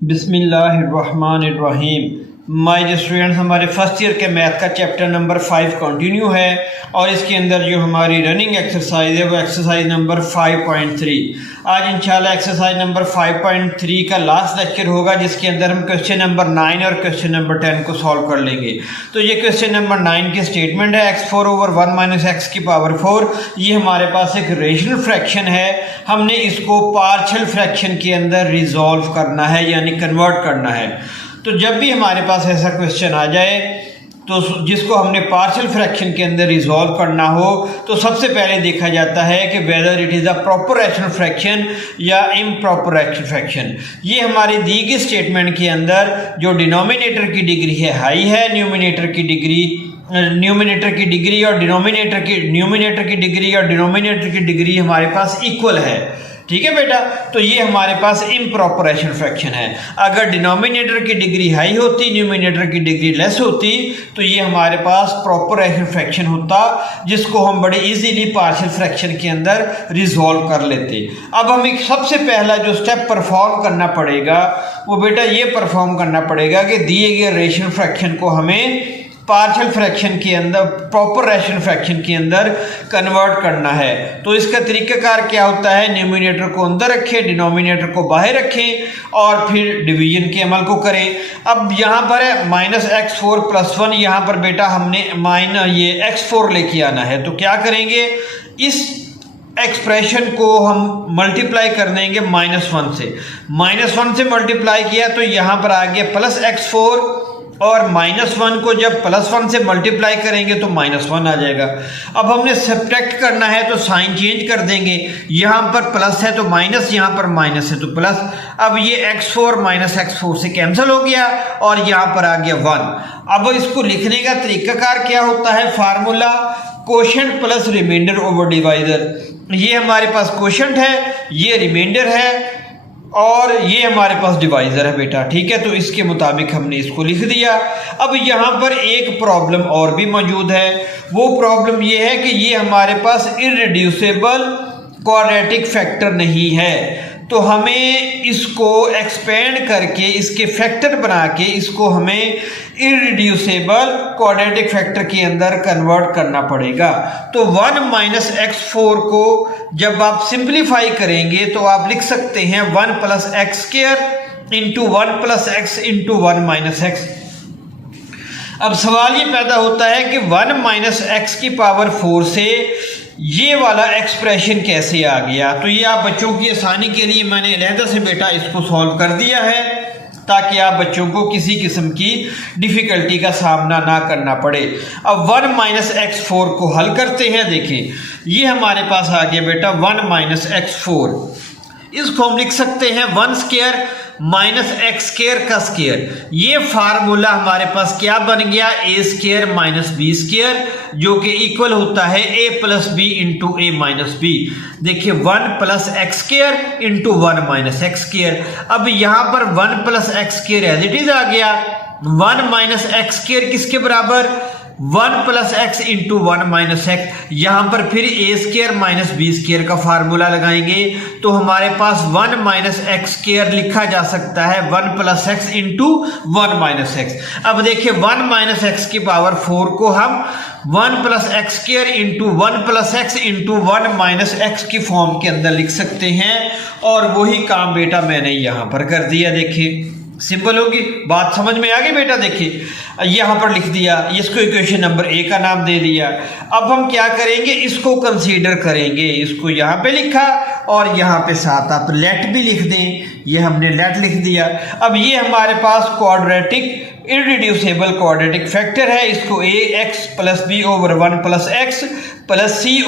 बिस्मिल्लाहिर्रहमानिर्रहीम। My dear students, हमारे first year के मैथ का चैप्टर नंबर 5 कंटिन्यू है और इसके अंदर जो हमारी रनिंग एक्सरसाइज है वो एक्सरसाइज नंबर 5.3। आज इंशाल्लाह एक्सरसाइज नंबर 5.3 का लास्ट लेक्चर होगा जिसके अंदर हम क्वेश्चन नंबर 9 और क्वेश्चन नंबर 10 को सॉल्व कर लेंगे। तो ये क्वेश्चन नंबर 9 की स्टेटमेंट है x4/1 - x⁴। ये हमारे पास एक रेशनल फ्रैक्शन है, हमने इसको पार्शियल फ्रैक्शन के अंदर रिजॉल्व करना है यानी कन्वर्ट करना है। तो जब भी हमारे पास ऐसा क्वेश्चन आ जाए तो जिसको हमने पार्शियल फ्रैक्शन के अंदर रिजॉल्व करना हो तो सबसे पहले देखा जाता है कि whether it is a proper rational fraction या इम्प्रॉपर रैशनल फ्रैक्शन। ये हमारी दी गई स्टेटमेंट के अंदर जो डिनोमिनेटर की डिग्री है हाई है, न्यूमिनेटर की डिग्री और डिनोमिनेटर की डिग्री हमारे पास इक्वल है। ठीक है बेटा, तो ये हमारे पास इम्प्रॉपर रैशनल फ्रैक्शन है। अगर डिनोमिनेटर की डिग्री हाई होती, न्यूमिनेटर की डिग्री लेस होती तो ये हमारे पास प्रॉपर रैशनल फ्रैक्शन होता जिसको हम बड़े इजीली पार्शियल फ्रैक्शन के अंदर रिजॉल्व कर लेते। अब हमें सबसे पहला जो स्टेप परफॉर्म करना पड़ेगा वो बेटा ये परफॉर्म करना पड़ेगा कि दिए गए रैशनल फ्रैक्शन को हमें पार्शियल फ्रैक्शन के अंदर, प्रॉपर रैशनल फ्रैक्शन के अंदर कन्वर्ट करना है। तो इसका तरीकाकार क्या होता है, न्यूमिनेटर को अंदर रखें, डिनोमिनेटर को बाहर रखें और फिर डिवीजन के अमल को करें। अब यहाँ पर है -x4 + 1, यहाँ पर बेटा हमने ये x4 लेके आना है। तो क्या करेंगे, इस एक्सप्रेशन को हम मल्टीप्लाई कर देंगे -1 से। -1 से मल्टीप्लाई किया तो यहाँ पर आ गया +x4 और -1 को जब +1 से मल्टीप्लाई करेंगे तो -1 आ जाएगा। अब हमने सब्ट्रैक्ट करना है तो साइन चेंज कर देंगे, यहाँ पर प्लस है तो माइनस, यहाँ पर माइनस है तो प्लस। अब ये x4 - x4 से कैंसिल हो गया और यहाँ पर आ गया 1। अब इसको लिखने का तरीकाकार क्या होता है, formula quotient plus remainder over divisor. ये हमारे पास कोशेंट है, ये रिमाइंडर है और ये हमारे पास डिवाइजर है बेटा। ठीक है, तो इसके मुताबिक हमने इसको लिख दिया। अब यहाँ पर एक प्रॉब्लम और भी मौजूद है, वो प्रॉब्लम ये है कि ये हमारे पास इररिड्यूसिबल क्वाड्रेटिक फैक्टर नहीं है। तो हमें इसको एक्सपेंड करके, इसके फैक्टर बना के इसको हमें इररिड्यूसिबल क्वाड्रेटिक फैक्टर के अंदर कन्वर्ट करना पड़ेगा। तो 1 - x4 को जब आप सिंप्लीफाई करेंगे तो आप लिख सकते हैं 1 + x² × 1 + x × 1 - x। अब सवाल ये पैदा होता है कि 1 - x⁴ से ये वाला एक्सप्रेशन कैसे आ गया। तो ये आप बच्चों की आसानी के लिए मैंने अलहदा से बेटा इसको सॉल्व कर दिया है ताकि आप बच्चों को किसी किस्म की डिफ़िकल्टी का सामना ना करना पड़े। अब 1 - x4 को हल करते हैं। देखिए ये हमारे पास आ गया बेटा 1 - x4। इसको हम लिख सकते हैं 1² - x² का स्क्वायर। ये फार्मूला हमारे पास क्या बन गया, a² - b² जो कि इक्वल होता है a + b × a - b। देखिए 1 + x² × 1 - x²। अब यहां पर 1 + x² एज इट इज आ गया। 1 - x² किसके बराबर, 1 + x × 1 - x। यहां पर फिर a² - b² का फार्मूला लगाएंगे तो हमारे पास 1 - x² लिखा जा सकता है 1 + x × 1 - x। अब देखिए 1 - x⁴ को हम 1 + x² × 1 + x × 1 - x की फॉर्म के अंदर लिख सकते हैं और वही काम बेटा मैंने यहां पर कर दिया। देखिए सिंपल होगी बात, समझ में आ गई बेटा। देखिए यहाँ पर लिख दिया, इसको इक्वेशन नंबर 1 का नाम दे दिया। अब हम क्या करेंगे, इसको कंसीडर करेंगे। इसको यहाँ पे लिखा और यहाँ पे साथ आप लेट भी लिख दें, ये हमने लेट लिख दिया। अब ये हमारे पास क्वाड्रेटिक इररिड्यूसिबल क्वाड्रेटिक फैक्टर है। इसको ax + b/1 + x + c/,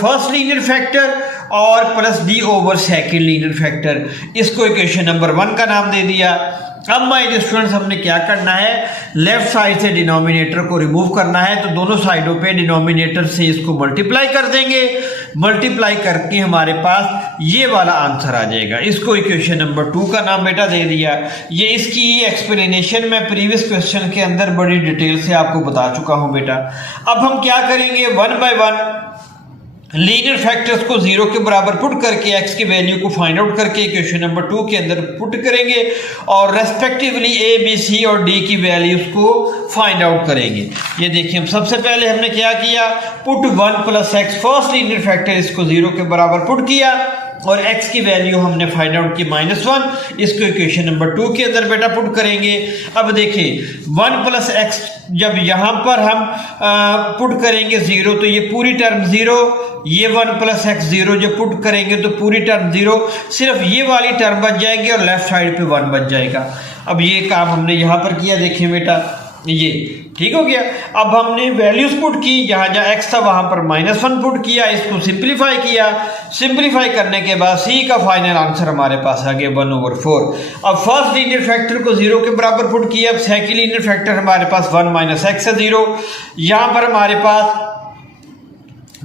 first linear factor और +d/ सेकेंड लीनियर फैक्टर, इसको इक्वेशन नंबर 1 का नाम दे दिया। अब माय डियर स्टूडेंट्स हमने क्या करना है, लेफ्ट साइड से डिनोमिनेटर को रिमूव करना है। तो दोनों साइडों पे डिनोमिनेटर से इसको मल्टीप्लाई कर देंगे। मल्टीप्लाई करके हमारे पास ये वाला आंसर आ जाएगा। इसको इक्वेशन नंबर 2 का नाम बेटा दे दिया। ये इसकी एक्सप्लेनेशन मैं प्रीवियस क्वेश्चन के अंदर बड़ी डिटेल से आपको बता चुका हूं बेटा। अब हम क्या करेंगे, 1 बाय 1 लीनियर फैक्टर्स को 0 के बराबर पुट करके x की वैल्यू को फाइंड आउट करके इक्वेशन नंबर 2 के अंदर पुट करेंगे और रेस्पेक्टिवली a, b, c और d की वैल्यूज को फाइंड आउट करेंगे। ये देखिए हम सबसे पहले हमने क्या किया, put 1 plus x, first linear factor इसको 0 के बराबर पुट किया और x की वैल्यू हमने फाइंड आउट की -1, इसको इक्वेशन नंबर 2 के अंदर बेटा पुट करेंगे। अब देखिए 1 प्लस एक्स जब यहाँ पर हम पुट करेंगे 0 तो ये पूरी टर्म 0, ये 1 प्लस एक्स 0 जब पुट करेंगे तो पूरी टर्म 0, सिर्फ ये वाली टर्म बच जाएगी और लेफ्ट साइड पे 1 बच जाएगा। अब ये काम हमने यहाँ पर किया, देखिए बेटा ये ठीक हो गया। अब हमने वैल्यूज पुट की, जहां जहां x था वहां पर -1 पुट किया, इसको सिंपलीफाई किया। सिंपलीफाई करने के बाद c का फाइनल आंसर हमारे पास आ गया 1/4। अब फर्स्ट लीनियर फैक्टर को 0 के बराबर पुट किया। अब सेकंड लीनियर फैक्टर हमारे पास 1 माइनस एक्स है 0, यहां पर हमारे पास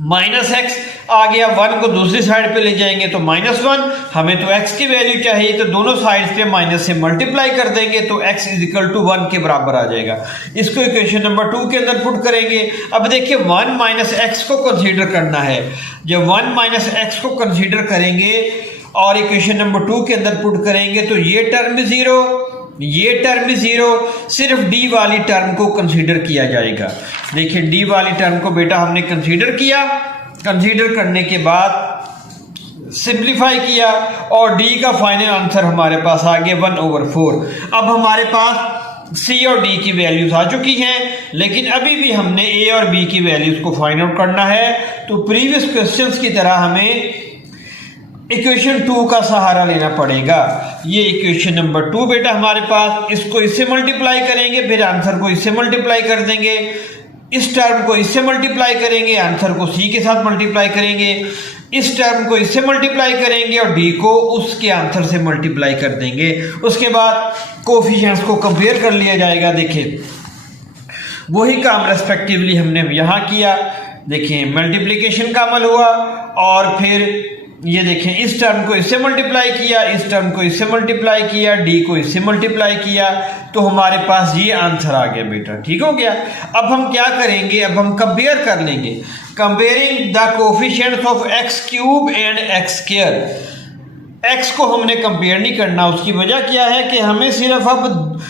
-x आ गया, 1 को दूसरी साइड पे ले जाएंगे तो -1, हमें तो x की वैल्यू चाहिए तो दोनों साइड्स पे माइनस से मल्टीप्लाई कर देंगे तो x = 1 के बराबर आ जाएगा। इसको इक्वेशन नंबर 2 के अंदर पुट करेंगे। अब देखिए 1 माइनस एक्स को कंसीडर करना है, जब 1 माइनस एक्स को कंसीडर करेंगे और इक्वेशन नंबर 2 के अंदर पुट करेंगे तो ये टर्म भी 0, ये टर्म भी 0, सिर्फ डी वाली टर्म को कंसीडर किया जाएगा। देखिए डी वाली टर्म को बेटा हमने कंसीडर किया, कंसीडर करने के बाद सिंपलीफाई किया और डी का फाइनल आंसर हमारे पास आ गया 1/4। अब हमारे पास सी और डी की वैल्यूज आ चुकी हैं, लेकिन अभी भी हमने ए और बी की वैल्यूज को फाइंड आउट करना है। तो प्रीवियस क्वेश्चंस की तरह हमें इक्वेशन 2 का सहारा लेना पड़ेगा। ये इक्वेशन नंबर 2 बेटा हमारे पास, इसको इससे मल्टीप्लाई करेंगे, फिर आंसर को इससे मल्टीप्लाई कर देंगे, इस टर्म को इससे मल्टीप्लाई करेंगे, आंसर को सी के साथ मल्टीप्लाई करेंगे, इस टर्म को इससे मल्टीप्लाई करेंगे और डी को उसके आंसर से मल्टीप्लाई कर देंगे। उसके बाद कोफिशिएंट्स को कंपेयर कर लिया जाएगा। देखिए वही काम रेस्पेक्टिवली हमने यहाँ किया। देखिए मल्टीप्लिकेशन का अमल हुआ और फिर ये देखें इस टर्म को इससे मल्टीप्लाई किया, इस टर्म को इससे मल्टीप्लाई किया, डी को इससे मल्टीप्लाई किया, तो हमारे पास ये आंसर आ गया बेटा। ठीक हो गया। अब हम क्या करेंगे, अब हम कंपेयर कर लेंगे, comparing the coefficients of x³ and x²। x को हमने कंपेयर नहीं करना, उसकी वजह क्या है कि हमें सिर्फ अब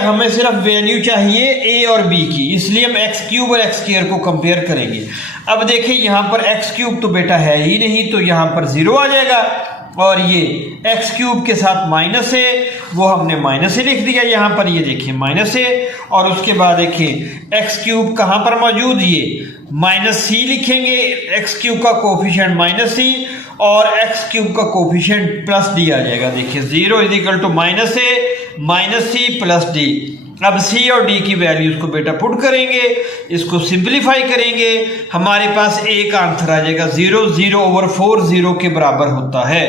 हमें सिर्फ वैल्यू चाहिए a और b की, इसलिए हम x³ और x² को कंपेयर करेंगे। अब देखिए यहाँ पर x³ तो बेटा है ही नहीं, तो यहाँ पर 0 आ जाएगा और ये x³ के साथ माइनस है, वो हमने माइनस से लिख दिया यहाँ पर, ये देखिए माइनस है। और उसके बाद देखिए x³ कहाँ पर मौजूद, ये -c लिखेंगे, x³ का कोफिशिएंट -c और x³ का कोफिशिएंट +d आ जाएगा। देखिए 0 -c + d। अब c और d की वैल्यूज को बेटा पुट करेंगे, इसको सिंपलीफाई करेंगे, हमारे पास एक आंसर आ जाएगा 0/4 0 के बराबर होता है।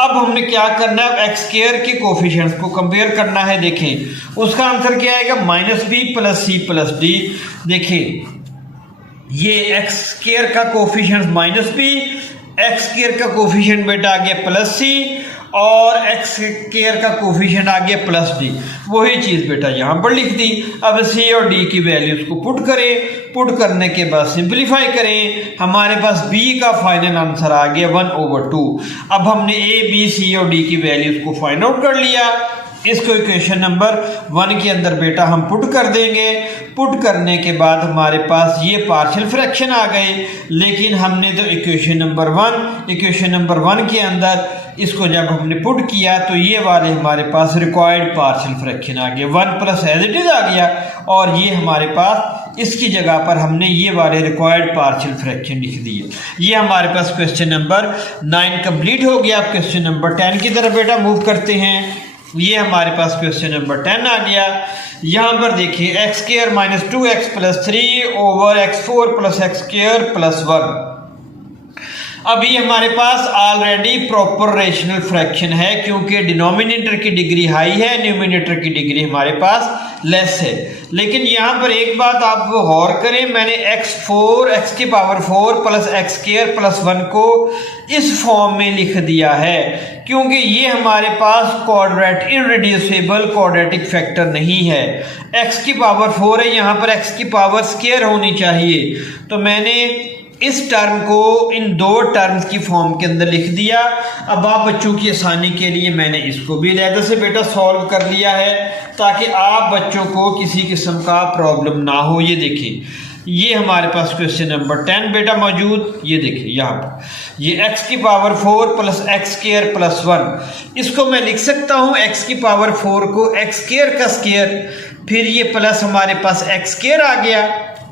अब हमने क्या करना है, x² के कोफिशिएंट्स को कंपेयर करना है। देखें उसका आंसर क्या आएगा, -b + c + d। देखिए ये x² का कोफिशिएंट -b, x² का कोफिशिएंट बेटा आ गया +c और x² का कोफिशिएंट आ गया +d। वही चीज बेटा यहाँ पर लिख दी। अब c और d की वैल्यूज को पुट करें, पुट करने के बाद सिंपलीफाई करें, हमारे पास b का फाइनल आंसर आ गया 1/2। अब हमने a, b, c और d की वैल्यूज को फाइंड आउट कर लिया। इसको इक्वेशन नंबर 1 के अंदर बेटा हम पुट कर देंगे। पुट करने के बाद हमारे पास ये पार्शियल फ्रैक्शन आ गए, लेकिन हमने तो इक्वेशन नंबर 1 के अंदर इसको जब हमने पुट किया तो ये वाले हमारे पास रिक्वायर्ड पार्शियल फ्रैक्शन आ गए, 1 प्लस एज इट इज आ गया और ये हमारे पास इसकी जगह पर हमने ये वाले रिक्वायर्ड पार्शियल फ्रैक्शन लिख दिए। ये हमारे पास क्वेश्चन नंबर 9 कंप्लीट हो गया। अब क्वेश्चन नंबर 10 की तरफ बेटा मूव करते हैं। ये हमारे पास क्वेश्चन नंबर 10 आ गया। यहाँ पर देखिए x² - 2x + 3 / x4 + x² + 1। अभी हमारे पास ऑलरेडी प्रॉपर रेशनल फ्रैक्शन है, क्योंकि डिनोमिनेटर की डिग्री हाई है, न्यूमिनेटर की डिग्री हमारे पास लेस है। लेकिन यहाँ पर एक बात आप गौर करें, मैंने x4 + x² + 1 को इस फॉर्म में लिख दिया है, क्योंकि ये हमारे पास इररिड्यूसिबल क्वाड्रेटिक फैक्टर नहीं है। x⁴ है, यहाँ पर x² होनी चाहिए, तो मैंने इस टर्म को इन दो टर्म्स की फॉर्म के अंदर लिख दिया। अब आप बच्चों की आसानी के लिए मैंने इसको भी अलहदा से बेटा सॉल्व कर लिया है ताकि आप बच्चों को किसी किस्म का प्रॉब्लम ना हो। ये देखिए ये हमारे पास क्वेश्चन नंबर 10 बेटा मौजूद, ये देखिए यहाँ पर ये x की power 4 plus x square plus 1, इसको मैं लिख सकता हूँ x की पावर 4 को एक्स स्क्वायर का स्क्वायर, फिर ये प्लस हमारे पास एक्स स्क्वायर आ गया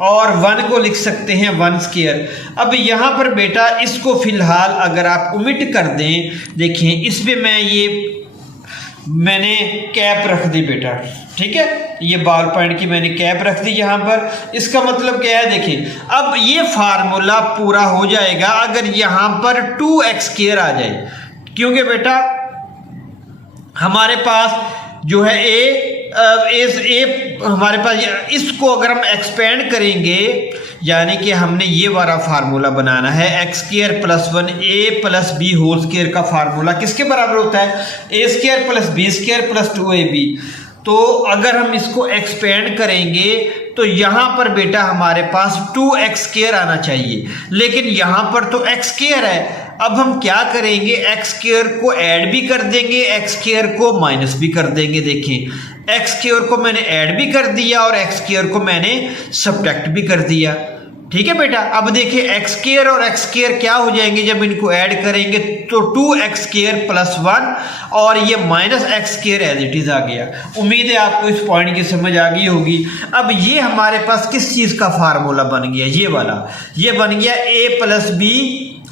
और 1 को लिख सकते हैं 1 स्क्वायर। अब यहाँ पर बेटा इसको फिलहाल अगर आप ओमिट कर दें, देखिए इसमें मैंने कैप रख दी बेटा, ठीक है, ये बॉल पॉइंट की मैंने कैप रख दी यहाँ पर। इसका मतलब क्या है, देखिए अब ये फार्मूला पूरा हो जाएगा अगर यहाँ पर 2x स्क्वायर आ जाए, क्योंकि बेटा हमारे पास जो है हमारे पास इसको अगर हम एक्सपेंड करेंगे, यानी कि हमने ये वाला फार्मूला बनाना है X square plus 1 A plus B whole square का फार्मूला किसके बराबर होता है, A square plus B square plus 2ab। तो अगर हम इसको एक्सपेंड करेंगे तो यहाँ पर बेटा हमारे पास 2x स्क्वायर आना चाहिए, लेकिन यहाँ पर तो x स्क्वायर है। अब हम क्या करेंगे, x स्क्वायर को ऐड भी कर देंगे, x स्क्वायर को माइनस भी कर देंगे। देखिए x स्क्वायर को मैंने ऐड भी कर दिया और x स्क्वायर को मैंने सब्ट्रैक्ट भी कर दिया, ठीक है बेटा। अब देखिए एक्स स्क्वायर और एक्स स्क्वायर क्या हो जाएंगे जब इनको ऐड करेंगे, तो 2x स्क्वायर प्लस 1 और ये minus X square as it is आ गया। उम्मीद है आपको इस पॉइंट की समझ आ गई होगी। अब ये हमारे पास किस चीज का फार्मूला बन गया, ये वाला, ये बन गया a plus B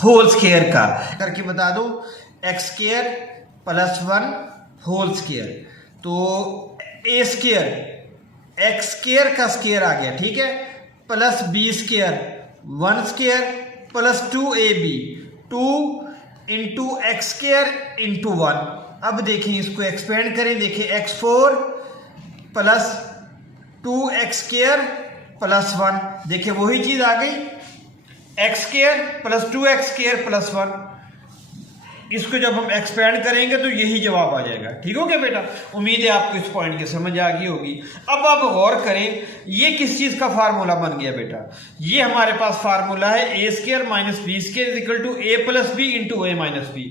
whole square का। करके बता दो x square plus 1 whole square, तो a स्क्वायर एक्स स्क्वायर का स्क्वायर आ गया, ठीक है, plus B square 1 square plus 2ab 2 into x square into 1। अब देखें इसको एक्सपेंड करें, देखिए x4 plus 2x square plus 1, देखिए वही चीज आ गई, x square plus 2x square plus 1। इसको जब हम एक्सपेंड करेंगे तो यही जवाब आ जाएगा, ठीक हो गया बेटा। उम्मीद है आपको इस पॉइंट की समझ आ गई होगी। अब आप गौर करें ये किस चीज का फार्मूला बन गया बेटा, ये हमारे पास फार्मूला है A square minus B square equal to A plus B into A minus B,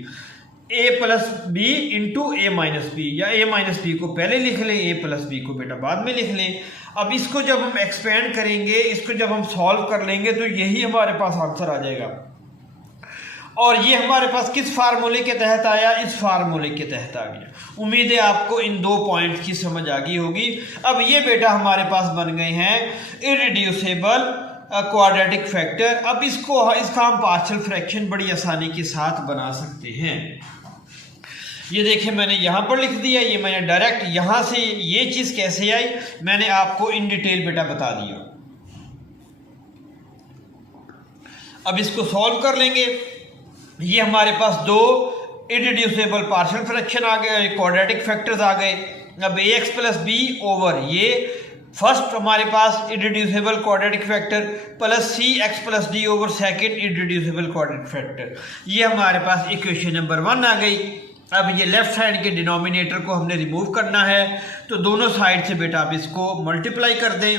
A plus B into A minus B, या ए माइनस बी को पहले लिख लें, ए प्लस बी को बेटा बाद में लिख लें। अब इसको जब हम एक्सपेंड करेंगे, इसको जब हम सॉल्व कर लेंगे तो यही हमारे पास आंसर आ जाएगा। और ये हमारे पास किस फार्मूले के तहत आया, इस फार्मूले के तहत आ गया। उम्मीद है आपको इन दो पॉइंट्स की समझ आ गई होगी। अब ये बेटा हमारे पास बन गए हैं इररिड्यूसिबल क्वाड्रेटिक फैक्टर। अब इसका हम पार्शियल फ्रैक्शन बड़ी आसानी के साथ बना सकते हैं। ये देखिए मैंने यहाँ पर लिख दिया, ये मैंने डायरेक्ट यहाँ से ये चीज कैसे आई मैंने आपको इन डिटेल बेटा बता दिया। अब इसको सॉल्व कर लेंगे। ये हमारे पास दो इररिड्यूसिबल पार्शियल फ्रैक्शन आ गए, क्वाड्रेटिक फैक्टर्स आ गए। अब ax प्लस बी ओवर ये फर्स्ट हमारे पास irreducible quadratic factor plus C X plus D over second irreducible quadratic factor, ये हमारे पास इक्वेशन नंबर 1 आ गई। अब ये लेफ्ट साइड के डिनोमिनेटर को हमने रिमूव करना है, तो दोनों साइड से बेटा आप इसको मल्टीप्लाई कर दें।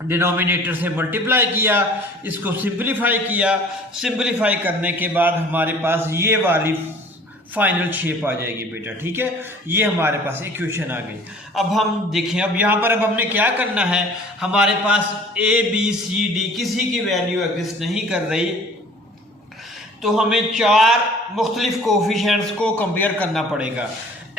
डिनोमिनेटर से मल्टीप्लाई किया, इसको सिंपलीफाई किया, सिंपलीफाई करने के बाद हमारे पास ये वाली फाइनल शेप आ जाएगी बेटा, ठीक है। ये हमारे पास इक्वेशन आ गई। अब हम देखें, अब यहाँ पर अब हमने क्या करना है, हमारे पास ए बी सी डी किसी की वैल्यू एग्जिस्ट नहीं कर रही, तो हमें 4 मुख्तलिफ कोफिशिएंट्स को कंपेयर करना पड़ेगा।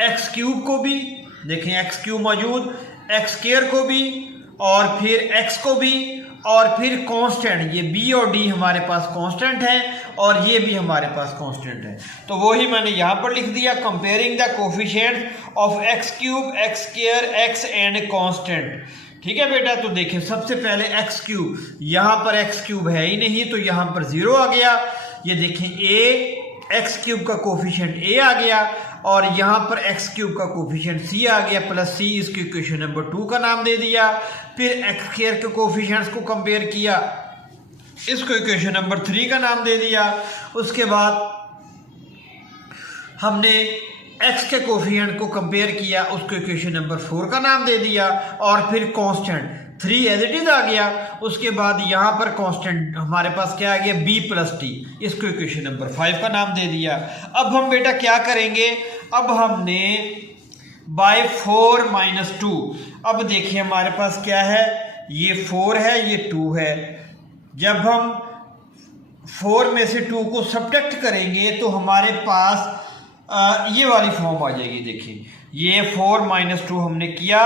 एक्स क्यूब को भी देखें, एक्स क्यूब मौजूद, एक्स स्क्वायर को भी, और फिर x को भी, और फिर कांस्टेंट ये b और d हमारे पास कांस्टेंट है और ये भी हमारे पास कांस्टेंट है। तो वही मैंने यहाँ पर लिख दिया, comparing the coefficient of x cube x square x and constant, ठीक है बेटा। तो देखिए सबसे पहले एक्स क्यूब, यहाँ पर एक्स क्यूब है ही नहीं तो यहाँ पर 0 आ गया। ये देखें a एक्स क्यूब का कोफिशिएंट a आ गया और यहाँ पर एक्स क्यूब का कोफिशिएंट c आ गया प्लस c, इसको इक्वेशन नंबर 2 का नाम दे दिया। फिर एक्स स्क्वायर के कोफिशिएंट्स को कंपेयर किया, इसको इक्वेशन नंबर 3 का नाम दे दिया। उसके बाद हमने x के कोफिशिएंट को कंपेयर किया, उसको इक्वेशन नंबर 4 का नाम दे दिया। और फिर कांस्टेंट 3 एज इट इज आ गया। उसके बाद यहाँ पर कांस्टेंट हमारे पास क्या आ गया, b प्लस टी, इसको इक्वेशन नंबर 5 का नाम दे दिया। अब हम बेटा क्या करेंगे, अब हमने बाय 4 माइनस 2, अब देखिए हमारे पास क्या है, ये 4 है ये 2 है। जब हम 4 में से 2 को सब्ट्रैक्ट करेंगे तो हमारे पास ये वाली फॉर्म आ जाएगी। देखिए ये 4 माइनस 2 हमने किया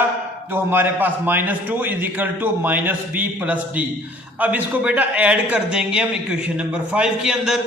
तो हमारे पास -2 is equal to minus b plus d. अब इसको बेटा ऐड कर देंगे हम इक्वेशन नंबर 5 के अंदर।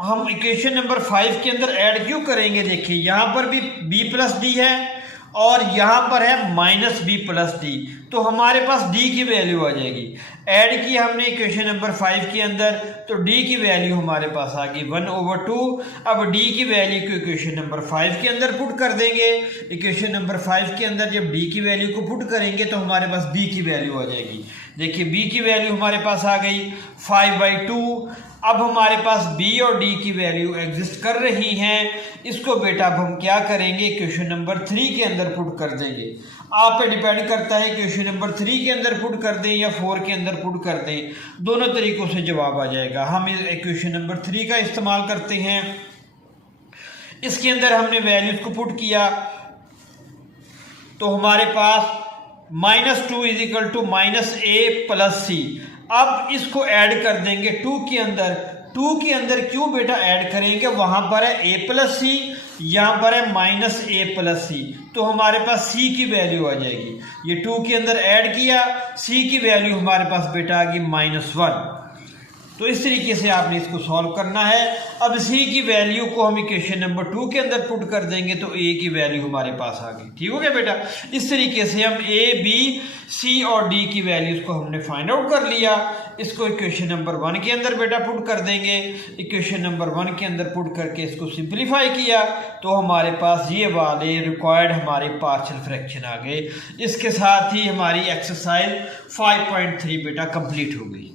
हम इक्वेशन नंबर 5 के अंदर ऐड क्यों करेंगे, देखिए यहाँ पर भी b प्लस डी है और यहाँ पर है माइनस बी प्लस डी, तो हमारे पास d की वैल्यू आ जाएगी। ऐड किया हमने इक्वेशन नंबर 5 के अंदर तो d की वैल्यू हमारे पास आ गई 1/2। अब d की वैल्यू को इक्वेशन नंबर 5 के अंदर पुट कर देंगे। इक्वेशन नंबर 5 के अंदर जब d की वैल्यू को पुट करेंगे तो हमारे पास b की वैल्यू आ जाएगी। देखिए b की वैल्यू हमारे पास आ गई 5/2। अब हमारे पास b और d की वैल्यू एग्जिस्ट कर रही हैं। इसको बेटा अब हम क्या करेंगे, इक्वेशन नंबर 3 के अंदर पुट कर देंगे। आप पे डिपेंड करता है क्वेश्चन नंबर 3 के अंदर पुट कर दें या 4 के अंदर पुट कर दें, दोनों तरीकों से जवाब आ जाएगा। हम इक्वेशन नंबर 3 का इस्तेमाल करते हैं। इसके अंदर हमने वैल्यूज को पुट किया तो हमारे पास -2 is equal to minus A plus C. अब इसको ऐड कर देंगे 2 के अंदर। 2 के अंदर क्यों बेटा ऐड करेंगे, वहां पर है a प्लस सी, यहाँ पर है माइनस ए प्लस सी, तो हमारे पास c की वैल्यू आ जाएगी। ये 2 के अंदर ऐड किया, c की वैल्यू हमारे पास बेटा आ गई -1। तो इस तरीके से आपने इसको सॉल्व करना है। अब c की वैल्यू को हम इक्वेशन नंबर 2 के अंदर पुट कर देंगे तो a की वैल्यू हमारे पास आ गई। ठीक हो गया बेटा। इस तरीके से हम a, b, c और d की वैल्यूज को हमने फाइंड आउट कर लिया। इसको इक्वेशन नंबर 1 के अंदर बेटा पुट कर देंगे। इक्वेशन नंबर 1 के अंदर पुट करके इसको सिंप्लीफाई किया तो हमारे पास ये वाले रिक्वायर्ड हमारे पार्शियल फ्रैक्शन आ गए। इसके साथ ही हमारी एक्सरसाइज 5.3 बेटा कंप्लीट हो गई।